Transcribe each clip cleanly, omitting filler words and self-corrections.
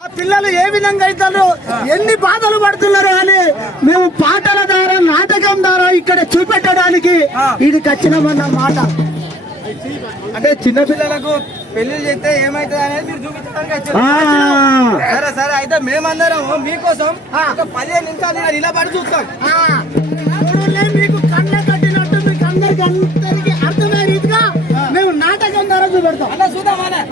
పిల్లలు ఏ విధంగా అవుతారు, ఎన్ని బాధలు పడుతున్నారు అని మేము పాటల ద్వారా, నాటకం ద్వారా ఇక్కడ చూపెట్టడానికి ఇది ఖచ్చితమన్న మాట. అంటే చిన్న పిల్లలకు పెళ్లి చేస్తే ఏమైతుంది అనేది మీరు చూపించడానికి వచ్చారు. సరే సరే, అయితే మేమందరం మీకోసం ఒక 15 నిమిషాలు నిలబడి చూస్తాం. మీకు కళ్ళ కట్టినట్టు మీకు అందరికి అర్థమయ్యే రీతిగా మేము నాటకం ద్వారా చూపెడతాం. అలా చూద్దాం అలా.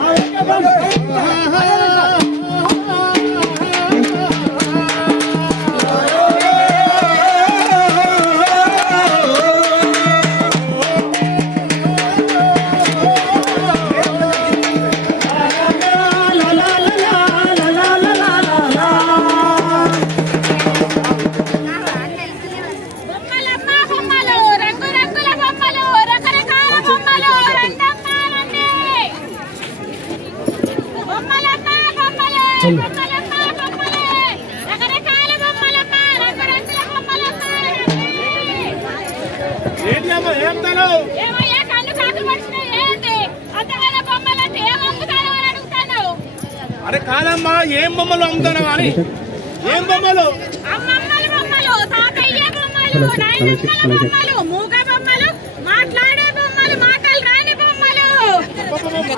అరే కాదమ్మా, ఏం బొమ్మలు అమ్ముతాను కానీ ఏం బొమ్మలు?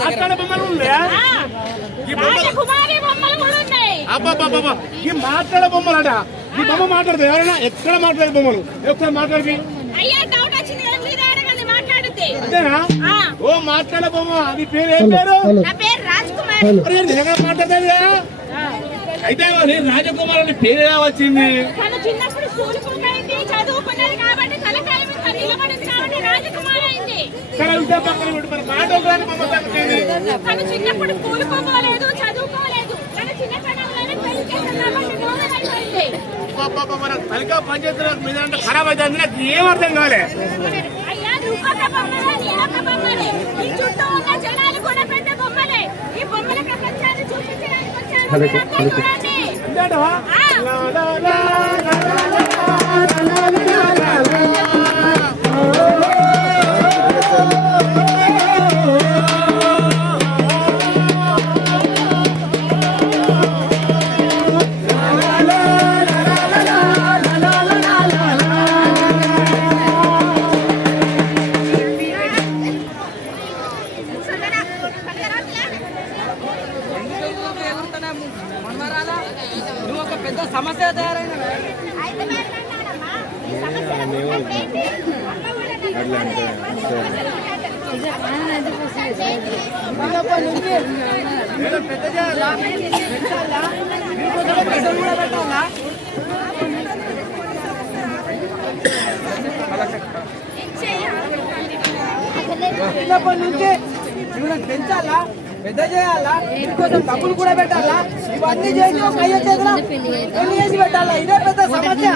మాట్లాడే బొమ్మలు ఉన్నాయా? ఈ మాట్లాడే బొమ్మలట. ఈ బొమ్మ మాట్లాడదు ఎవరైనా? ఎక్కడ మాట్లాడే బొమ్మలు? ఎక్కడ మాట్లాడి అంతేనా? ఓ మాట్లాడే బొమ్మ. అది పేరు ఏం పేరు? మాట్లాడలేదు కదా. అయితే రాజకుమార్ అని పేరు ఎలా వచ్చింది? తలికా పంచాయతీ మీద అంటే ఖరాబ్ అయితే నాకు ఏం అర్థం కాలే. నువ్వు ఒక పెద్ద సమస్య తయారైన చిన్నప్పటి నుంచి చూడండి పెంచాలా, పెద్ద చేయాలా, ఇంకోసం డబ్బులు కూడా పెట్టాలా, ఇవన్నీ చేసి ఒక అయ్యే చేతుల పెళ్లి చేసి పెట్టాలా. ఇదే పెద్ద సమస్య.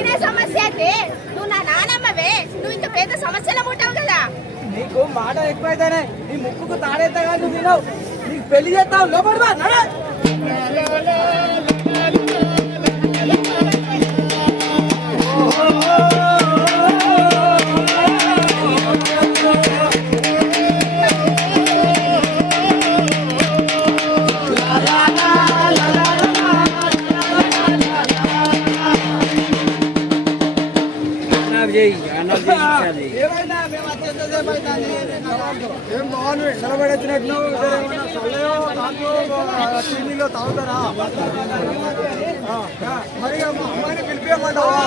ఇదే సమస్య అయితే నువ్వు నా నానమ్మవే, నువ్వు ఇంత పెద్ద సమస్యలో పుట్టావు కదా. నీకు మాట ఎక్కువైతేనే నీ ముక్కుకు తాడేస్తాగా నువ్వు వినవు. నీకు పెళ్లి చేస్తావు లోపడవా నడ. ఏం బాగుంది నిలబడెత్తినట్లు. టీవీలో తాగుతారా? మరి అమ్మాయిని పిలిపియమంటావా?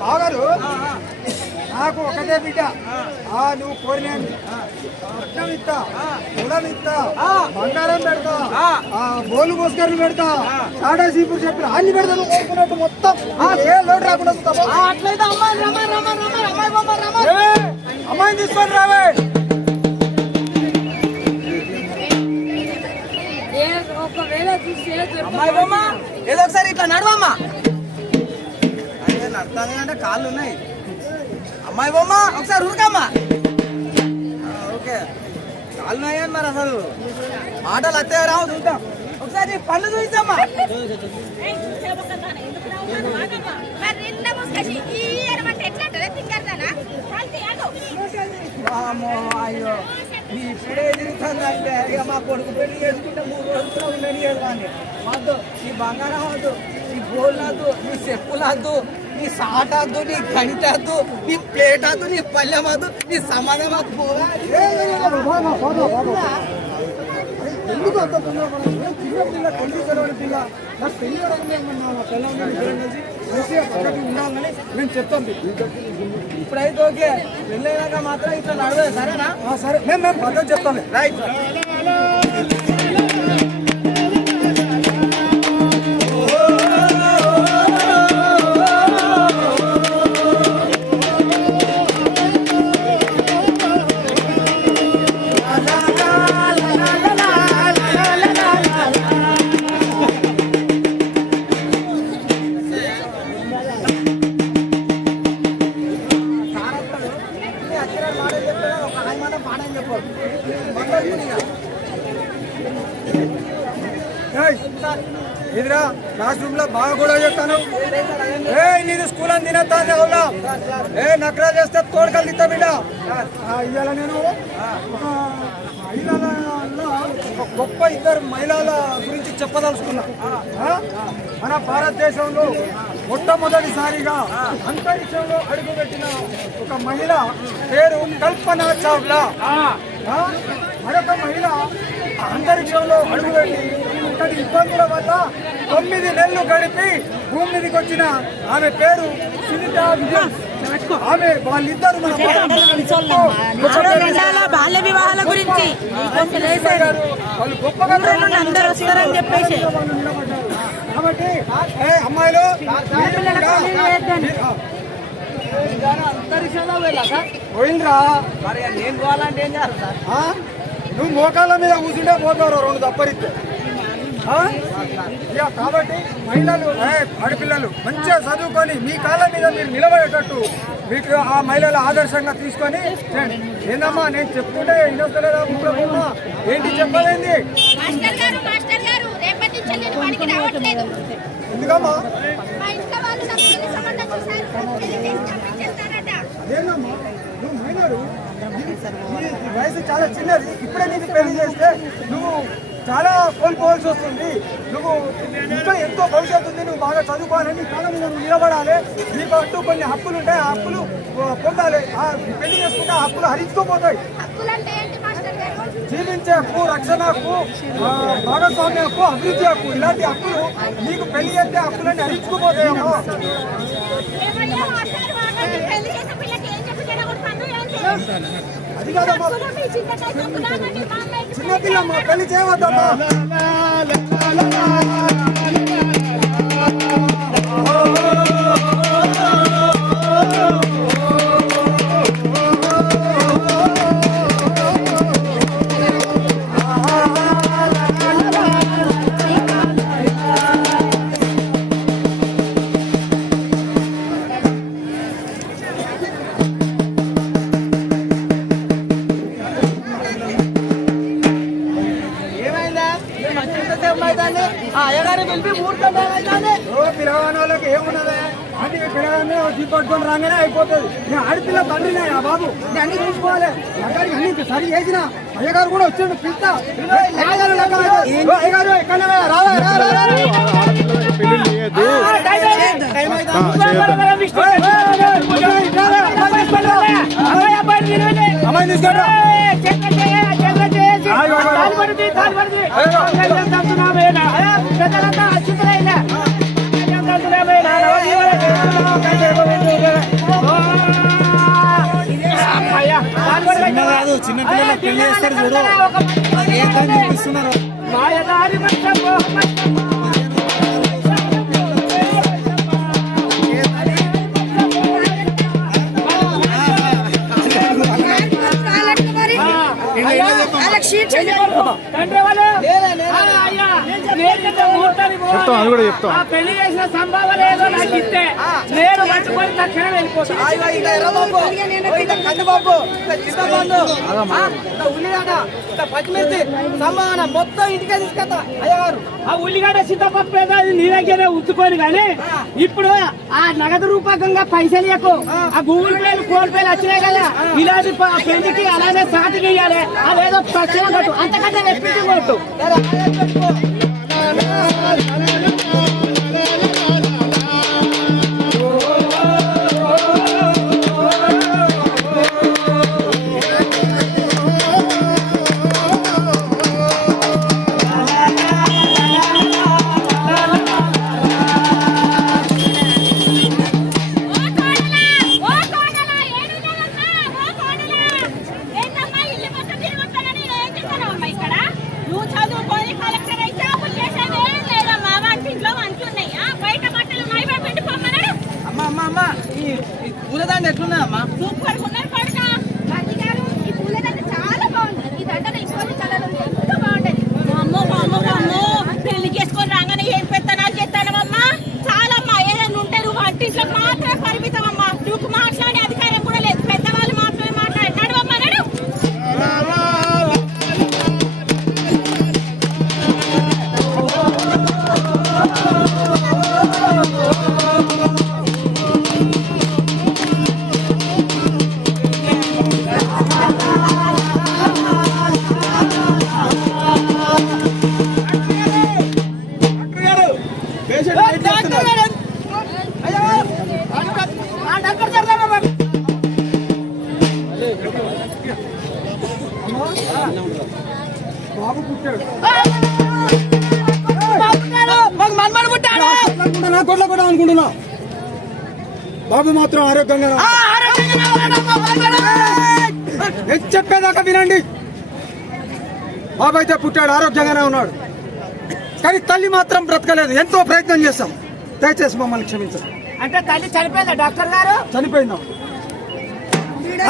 బాగారు నాకు ఒకటే బిడ్డ. నువ్వు కోరిన రత్నం ఇస్తా, కులం ఇస్తా, బంగారం పెడతా, బోలు మోస్కర్లు పెడతా, టాటా సీపూర్ చెప్పిన అన్ని పెడతా. నువ్వు కోరుకున్నట్టు మొత్తం ఏ లోటు రాకుండా అట్లయితే అమ్మాయిని తీసుకొని రావే. అమ్మాయి బొమ్మ ఏదో ఒకసారి ఇట్లా నడవమ్మా. అంటే నడతానే అంటే కాళ్ళు ఉన్నాయి. అమ్మాయి బొమ్మ ఒకసారి ఉరకమ్మా. ఓకే కాళ్ళు ఉన్నాయని మరి అసలు మాటలు అత్తే రావు చూద్దాం ఒకసారి. నీ పళ్ళు చూసామా మరి నిన్న ముసుకేసి ఈ ఎనమంటే ఎట్లా అంటారా తింగర్దానా అమ్మో అయ్యో నీ ఇప్పుడే తిరుగుతుందంటే ఇక మా కొడుకు పెళ్లి చేసుకుంటే 3 రోజులు ఉండని కానీ వద్దు నీ బంగారం వద్దు నీ గోళ్ళు వద్దు నీ చెప్పులు వద్దు నీ సాట వద్దు నీ గంట వద్దు నీ ప్లేట్ వద్దు నీ పళ్ళెం వద్దు నీ సమాధానం వద్దు పోగా ఎందుకు అంత తొందరపడాలి? చిన్న పిల్ల పెళ్లి తెలవని పిల్ల నాకు పెళ్లి ఉండాలని నేను చెప్తాను. ఇప్పుడైతే ఓకే పెళ్ళైనాక మాత్రం ఇట్లా నడవదు సరేనా సరే మేము పద్ధతి చెప్తాను. రైట్ ఇదిరా క్లాస్ రూమ్ లో బాగా కూడా చెప్తాను. నేను స్కూల్ అని తినొద్దా అవునా? నకరా చేస్తే తోడుకలు తిత్తా బిడ్డ. ఇవాళ నేను ఒక మహిళలలో ఒక గొప్ప 2 మహిళల గురించి చెప్పదలుచుకున్నా. మన భారతదేశంలో మొట్టమొదటిసారిగా అంతరిక్షంలో అడుగుపెట్టిన ఒక మహిళ పేరు కల్పన చావ్లా. మరొక మహిళ అంతరిక్షంలో అడుగుపెట్టి ఇక్కడి ఇబ్బందుల వల్ల 9 నెలలు గడిపి భూమి మీదకి వచ్చిన ఆమె పేరు సునీతా విలియమ్స్. ఆమె వాళ్ళిద్దరు మన బాల్య వివాహాల గురించి వాళ్ళు గొప్పగా అందరూ వస్తారని చెప్పేసి కాబట్టి అమ్మాయిలు అంతరిక్షంలో వెళ్ళా సార్ పోయిండ్రా. మరి నేను పోవాలంటే ఏం చేయాలి సార్ నువ్వు మోకాళ్ళ మీద కూర్చుంటే పోతావు 2 దప్పరిస్తే. కాబట్టి మహిళలు ఆడపిల్లలు మంచిగా చదువుకొని మీ కాళ్ళ మీద మీరు నిలబడేటట్టు మీకు ఆ మహిళల ఆదర్శంగా తీసుకొని ఏందమ్మా నేను చెప్పుకుంటే ఇనొస్తలేదా? ఏంటి చెప్పలేంది? మాస్టర్ గారు రేపటి నుంచి నేను పనికి రావట్లేదు. ఎందుకమ్మా? మా ఇంట్లో వాళ్ళు నాకు పెళ్లి సంబంధం చూశారు. పెళ్లి చేసి పంపించేస్తారట. అదేనమ్మా నువ్వు మైనరు, నీ వయసు చాలా చిన్నది. ఇప్పుడే నీకు పెళ్లి చేస్తే నువ్వు చాలా కోల్పోవాల్సి వస్తుంది. నువ్వు ఇంకా ఎంతో భవిష్యత్తు ఉంది. నువ్వు బాగా చదువుకోవాలి, నీ కాలం మీద నువ్వు నిలబడాలి. నీకు అంటూ కొన్ని హక్కులు ఉంటాయి, ఆ హక్కులు పొందాలి. పెళ్లి చేసుకుంటే ఆ హక్కులు హరించుకోపోతాయి. హక్కులంటే ఏంటి మాస్టర్ గారు? జీవించే హక్కు, రక్షణ హక్కు, భాగస్వామ్య హక్కు, అభివృద్ధి హక్కు, ఇలాంటి హక్కులు నీకు పెళ్లి చేస్తే హక్కులన్నీ హరించుకోపోతాయమ్మా. ఏమయ్యా మాస్టర్ వాడు పెళ్లి చేసే పిల్లకి ఏం చెప్పి చెడగొడతాను? ఏం చేయాలి? అది కాదమ్మా, మీ చింతకాయ తొక్కుదామని మా అమ్మాయికి చిన్నపిల్లమ్మా, పెళ్లి చేయవద్దమ్మా. అయ్యగారు పిలిపి ముహూర్తం పిల్లగాని వాళ్ళకి ఏమున్నదా? అది పిల్లగానే పట్టుకొని రాగానే అయిపోతుంది. నేను ఆడపిల్ల తండ్రినే ఆ బాబు, నేను అన్ని చూసుకోవాలి. అక్కడికి అన్ని సరి చేసిన అయ్యగారు కూడా వచ్చిండు. పిలుస్తా అయ్యగారు ఎక్కడ అమ్మాయి తీసుకుంటా చిన్నపిల్లలు పెళ్లి చేస్తారు చూడు, చూపిస్తున్నారు. చెప్తాం కూడా చెప్తాం. ఆ పెళ్లి చేసిన సంభావన ఏదో నాకు ఇస్తే నేను పట్టుకొని తక్షణం వెళ్ళిపోతాను. కందిపప్పు, చింతపండు, ఉల్లిగడ్డ, పచ్చిమిర్చి సంభావన మొత్తం ఇంటికే తీసుకెళ్తా అయ్యగారు. ఆ ఉల్లిగడ్డ చింతపప్పు ఏదో అది నీ దగ్గరే ఉంచుకొని కానీ ఇప్పుడు ఆ నగదు రూపకంగా పైసలు ఎక్కువ ఆ గూగుల్ పేలు ఫోన్ పేలు వచ్చినాయి కదా ఇలాంటి పెళ్లికి అలానే సాటికి ఇవ్వాలి అదేదో తక్షణం కట్టు అంతకంటే ఎప్పించి కొట్టు. అమ్మ ఈ పూలదండ ఎట్లున్నాయమ్మా? సూపర్ ఉన్నది పడక గాంధీ గారు ఈ పూలదండ చాలా బాగుంది. ఈ దండలో ఇంకొన్ని కలర్ ఉంది ఇంకా బాగుంటది. అమ్మో పెళ్లి చేసుకొని రాగానే ఏం పెత్తనాలు చేస్తానమ్మా చాలమ్మా. ఏదైనా ఉంటే నువ్వు వంటింట్లో మాత్రమే పరిమితం అమ్మా. నువ్వు మాట్లాడే అధికారం కూడా లేదు. పెద్దవాళ్ళు మాత్రమే మాట్లాడు అమ్మా నడు. బాబు పుట్టాడు అనుకుంటున్నా. బాబు మాత్రం ఆరోగ్యంగా చెప్పేదాకా వినండి. బాబు అయితే పుట్టాడు, ఆరోగ్యంగానే ఉన్నాడు. కానీ తల్లి మాత్రం బ్రతకలేదు. ఎంతో ప్రయత్నం చేస్తాం, దయచేసి మమ్మల్ని క్షమించండి. అంటే తల్లి చనిపోయిందా డాక్టర్ గారు? చనిపోయిందా?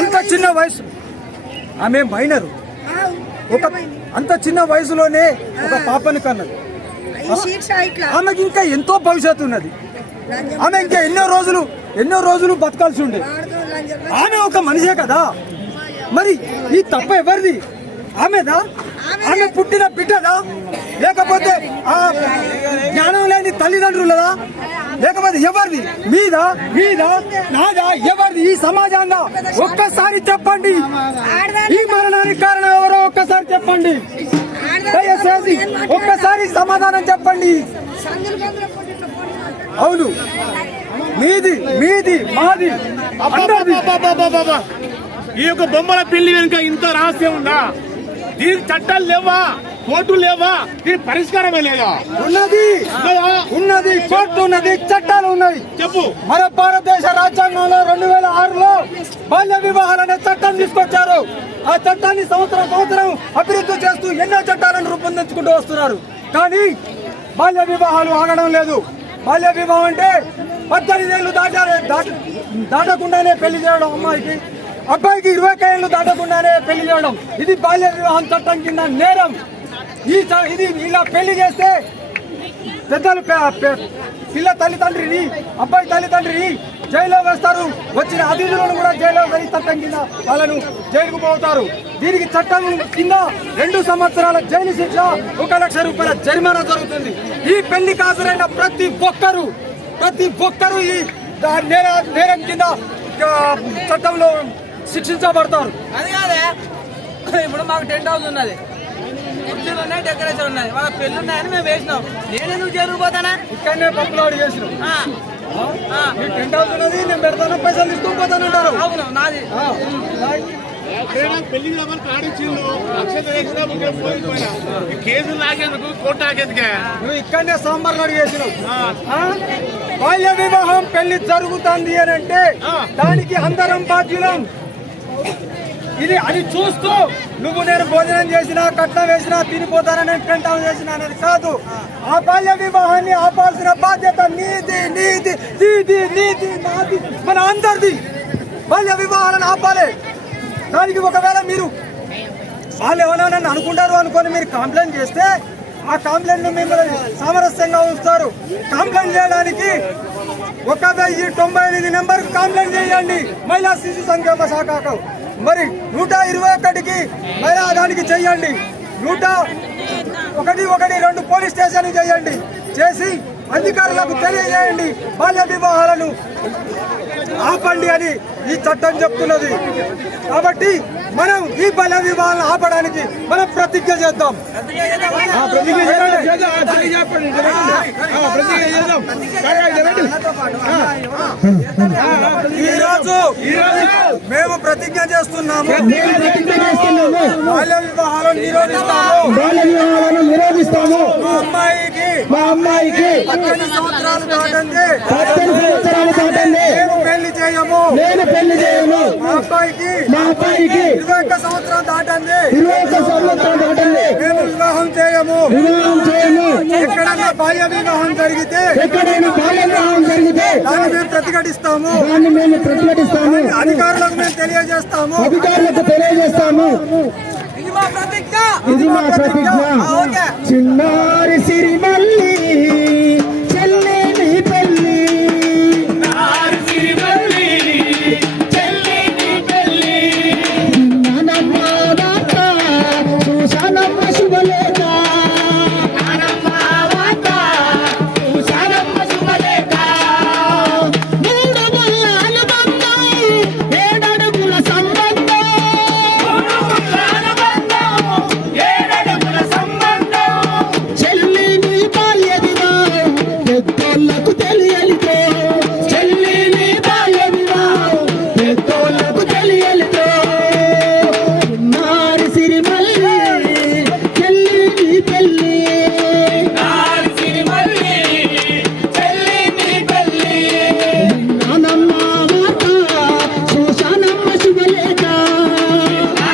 అంత చిన్న వయసు, ఆమె మైనరు. ఒక అంత చిన్న వయసులోనే ఒక పాపని కన్నది. ఆమెకి ఇంకా ఎంతో భవిష్యత్తు ఉన్నది. ఆమె ఇంకా ఎన్నో రోజులు బతకాల్సి ఉండే. ఆమె ఒక మనిషే కదా. మరి ఈ తప్ప ఎవరిది? ఆమెదా? ఆమె పుట్టిన బిడ్డదా? లేకపోతే ఆ జ్ఞానం లేని తల్లిదండ్రులదా? లేకపోతే ఎవరిది? మీదా నాదా? ఎవరిది? ఈ సమాజంగా ఒక్కసారి చెప్పండి. ఈ మరణానికి కారణం ఎవరో ఒక్కసారి చెప్పండి. దయచేసి ఒక్కసారి సమాధానం చెప్పండి. అవును, మీది మాది. ఈ యొక్క బొమ్మల పెళ్లి వెనుక ఇంత రహస్యం ఉందా? దీనికి చట్టాలు లేవా? కోర్టులు లేవా? దీని పరిష్కారమే లేదా? ఉన్నది కోర్టు ఉన్నది, చట్టాలు ఉన్నాయి. చెప్పు. మన భారతదేశ రాజ్యాంగంలో 2006లో బాల్య వివాహాలనే చట్టం తీసుకొచ్చారు. ఆ చట్టాన్ని సంవత్సరం అభివృద్ధి చేస్తూ ఎన్నో చట్టాలను రూపొందించుకుంటూ వస్తున్నారు. కానీ బాల్య వివాహాలు ఆగడం లేదు. బాల్య వివాహం అంటే 18 ఏళ్ళు దాటకుండానే పెళ్లి చేయడం అమ్మాయికి, అబ్బాయికి 20 ఏళ్ళు దాటకుండానే పెళ్లి చేయడం. ఇది బాల్య వివాహం చట్టం కింద నేరం. ఇది ఇలా పెళ్లి చేస్తే పెద్దలు పిల్ల తల్లిదండ్రిని, అబ్బాయి తల్లిదండ్రిని జైల్లో వేస్తారు. వచ్చిన అతిథులను కూడా జైల్లో వేసి చట్టం కింద వాళ్ళను జైలుకు పోతారు. దీనికి చట్టం కింద 2 సంవత్సరాల జైలు శిక్ష, 1 లక్ష రూపాయల జరిమానా జరుగుతుంది. ఈ పెళ్లికి హాజరైన ప్రతి ఒక్కరు ఈ నేరం కింద చట్టంలో శిక్షించబడతారు. అది కాదే, ఇప్పుడు మాకు టెంట్ హౌస్ ఉన్నది, కుర్చీలు ఉన్నాయి, డెకరేషన్ ఉన్నాయి, వాళ్ళ పెళ్లి ఉన్నాయని మేము వేసినాం. నేను ఎందుకు జరుగుపోతానా? ఇక్కడనే పప్పులాడు చేసినాం. టెంట్ హౌస్ ఉన్నది, నేను పెడతాను, పైసలు తీసుకొని పోతానంటారు. అవును, నాది. పెళ్లి కాడిచ్చిండు, కేసులు లాగేందుకు కోర్టు ఆగేందుకే నువ్వు ఇక్కడనే సాంబార్ చేసినావు. బాల్య వివాహం పెళ్లి జరుగుతుంది అని అంటే దానికి అందరం బాధ్యులం. ఇది అది చూస్తూ నువ్వు నేను భోజనం చేసినా, కట్నం వేసినా, తినిపోతానని టెంట్ హౌస్ చేసినా అనేది కాదు. ఆ బాల్య వివాహాన్ని ఆపాల్సిన బాధ్యత నీది నాది, మన అందరిది. బాల్య వివాహాలను ఆపాలి. దానికి ఒకవేళ మీరు వాళ్ళు ఏమైనా నన్ను అనుకుంటారు అనుకొని మీరు కంప్లైంట్ చేస్తే ఆ కంప్లైంట్ మిమ్మల్ని సామరస్యంగా ఉంచుతారు. కంప్లైంట్ చేయడానికి 1098 నెంబర్ కంప్లైంట్ చేయండి మహిళా శిశు సంక్షేమ శాఖకు. మరి 121కి మహిళా దానికి చెయ్యండి. 112 పోలీస్ స్టేషన్ చేయండి. చేసి అధికారులకు తెలియజేయండి బాల్య వివాహాలను ఆపండి అని ఈ చట్టం చెప్తున్నది. కాబట్టి మనం ఈ బాల్య వివాహాలను ఆపడానికి మనం ప్రతిజ్ఞ చేద్దాం. ఈరోజు మేము ప్రతిజ్ఞ చేస్తున్నాము. బాల్య వివాహాలను నిరోధిస్తాము. మా అమ్మాయికి 18 సంవత్సరాలు దాటండి మేము పెళ్లి చేయము. మా అబ్బాయికి 21 సంవత్సరం దాటండి మేము వివాహం చేయము. ఎక్కడైనా బాల్య వివాహం జరిగితే దాన్ని మేము ప్రతిఘటిస్తాము. అధికారులకు మేము తెలియజేస్తాము. ఇది మా ప్రతిజ్ఞ. చిన్నారి సిరిమల్లి